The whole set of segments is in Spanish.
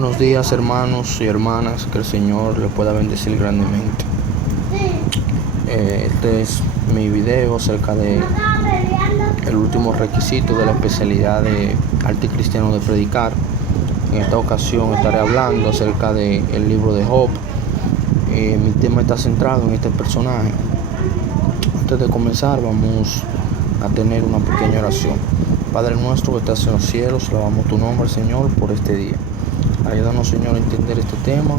Buenos días, hermanos y hermanas, que el Señor les pueda bendecir grandemente. Este es mi video acerca de el último requisito de la especialidad de arte cristiano de predicar. En esta ocasión estaré hablando acerca del libro de Job. Mi tema está centrado en este personaje. Antes de comenzar, vamos a tener una pequeña oración. Padre nuestro que estás en los cielos, alabamos tu nombre, Señor, por este día. Ayúdanos, Señor, a entender este tema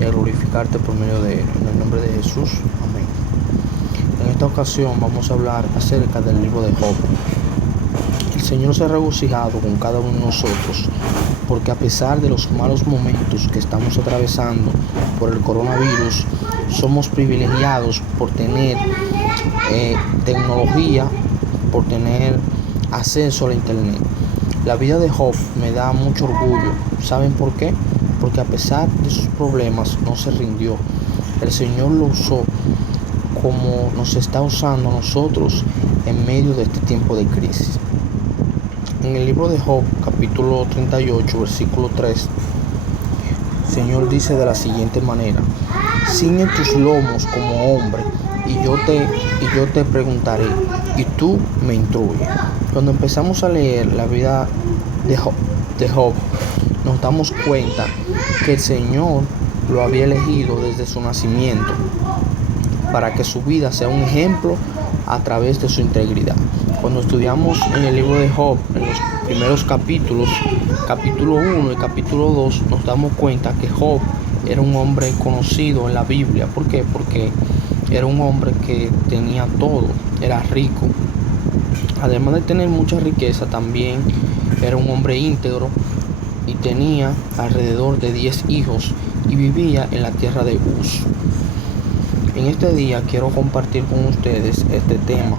y a glorificarte por medio de él. En el nombre de Jesús, amén. En esta ocasión vamos a hablar acerca del libro de Job. El Señor se ha regocijado con cada uno de nosotros, porque a pesar de los malos momentos que estamos atravesando por el coronavirus, somos privilegiados por tener tecnología, por tener acceso a la internet. La vida de Job me da mucho orgullo. ¿Saben por qué? Porque a pesar de sus problemas no se rindió. El Señor lo usó como nos está usando a nosotros en medio de este tiempo de crisis. En el libro de Job, capítulo 38, versículo 3, el Señor dice de la siguiente manera: ciñe tus lomos como hombre, y yo te preguntaré, y tú me instruyes. Cuando empezamos a leer la vida de Job, nos damos cuenta que el Señor lo había elegido desde su nacimiento para que su vida sea un ejemplo a través de su integridad. Cuando estudiamos en el libro de Job, en los primeros capítulos, capítulo 1 y capítulo 2, nos damos cuenta que Job era un hombre conocido en la Biblia. ¿Por qué? Porque era un hombre que tenía todo, era rico. Además de tener mucha riqueza, también era un hombre íntegro y tenía alrededor de 10 hijos y vivía en la tierra de Uz. En este día quiero compartir con ustedes este tema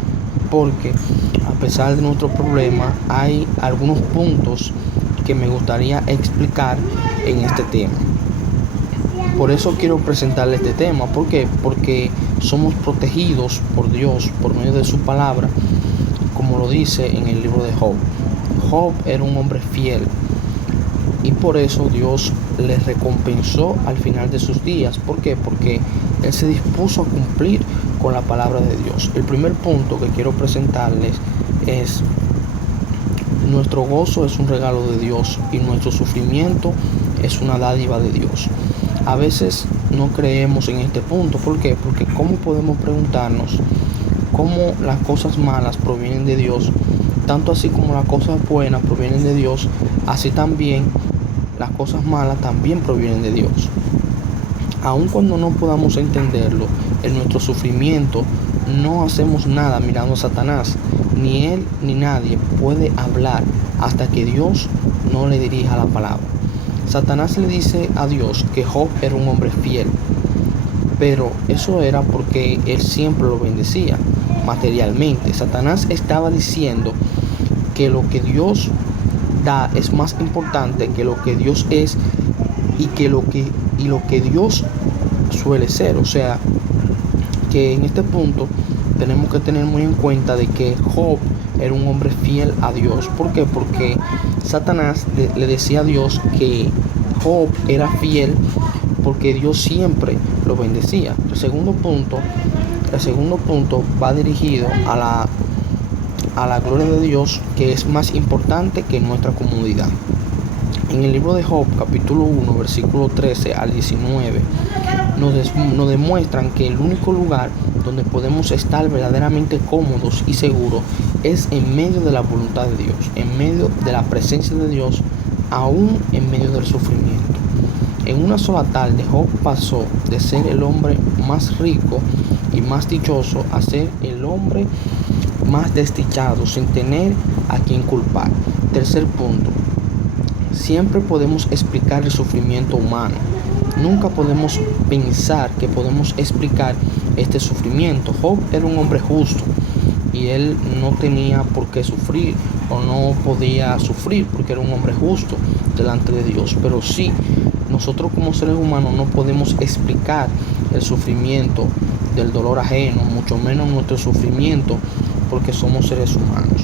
porque a pesar de nuestro problema hay algunos puntos que me gustaría explicar en este tema. Por eso quiero presentarles este tema. ¿Por qué? Porque somos protegidos por Dios por medio de su palabra, como lo dice en el libro de Job. Job era un hombre fiel y por eso Dios le recompensó al final de sus días. ¿Por qué? Porque él se dispuso a cumplir con la palabra de Dios. El primer punto que quiero presentarles es: nuestro gozo es un regalo de Dios y nuestro sufrimiento es una dádiva de Dios. A veces no creemos en este punto. ¿Por qué? Porque ¿cómo podemos preguntarnos cómo las cosas malas provienen de Dios? Tanto así como las cosas buenas provienen de Dios, así también las cosas malas también provienen de Dios. Aun cuando no podamos entenderlo, en nuestro sufrimiento no hacemos nada mirando a Satanás. Ni él ni nadie puede hablar hasta que Dios no le dirija la palabra. Satanás le dice a Dios que Job era un hombre fiel, pero eso era porque él siempre lo bendecía materialmente. Satanás estaba diciendo que lo que Dios da es más importante que lo que Dios es y lo que Dios suele ser. O sea, que en este punto tenemos que tener muy en cuenta de que Job era un hombre fiel a Dios. ¿Por qué? Porque Satanás le decía a Dios que Job era fiel porque Dios siempre lo bendecía. El segundo punto va dirigido a la gloria de Dios, que es más importante que nuestra comodidad. En el libro de Job, capítulo 1, versículo 13 al 19, nos demuestran que el único lugar donde podemos estar verdaderamente cómodos y seguros es en medio de la voluntad de Dios, en medio de la presencia de Dios, aún en medio del sufrimiento. En una sola tarde, Job pasó de ser el hombre más rico y más dichoso a ser el hombre más desdichado, sin tener a quien culpar. Tercer punto: siempre podemos explicar el sufrimiento humano. Nunca podemos pensar que podemos explicar este sufrimiento. Job era un hombre justo y él no tenía por qué sufrir, o no podía sufrir porque era un hombre justo delante de Dios. Pero sí, nosotros como seres humanos no podemos explicar el sufrimiento del dolor ajeno, mucho menos nuestro sufrimiento, porque somos seres humanos.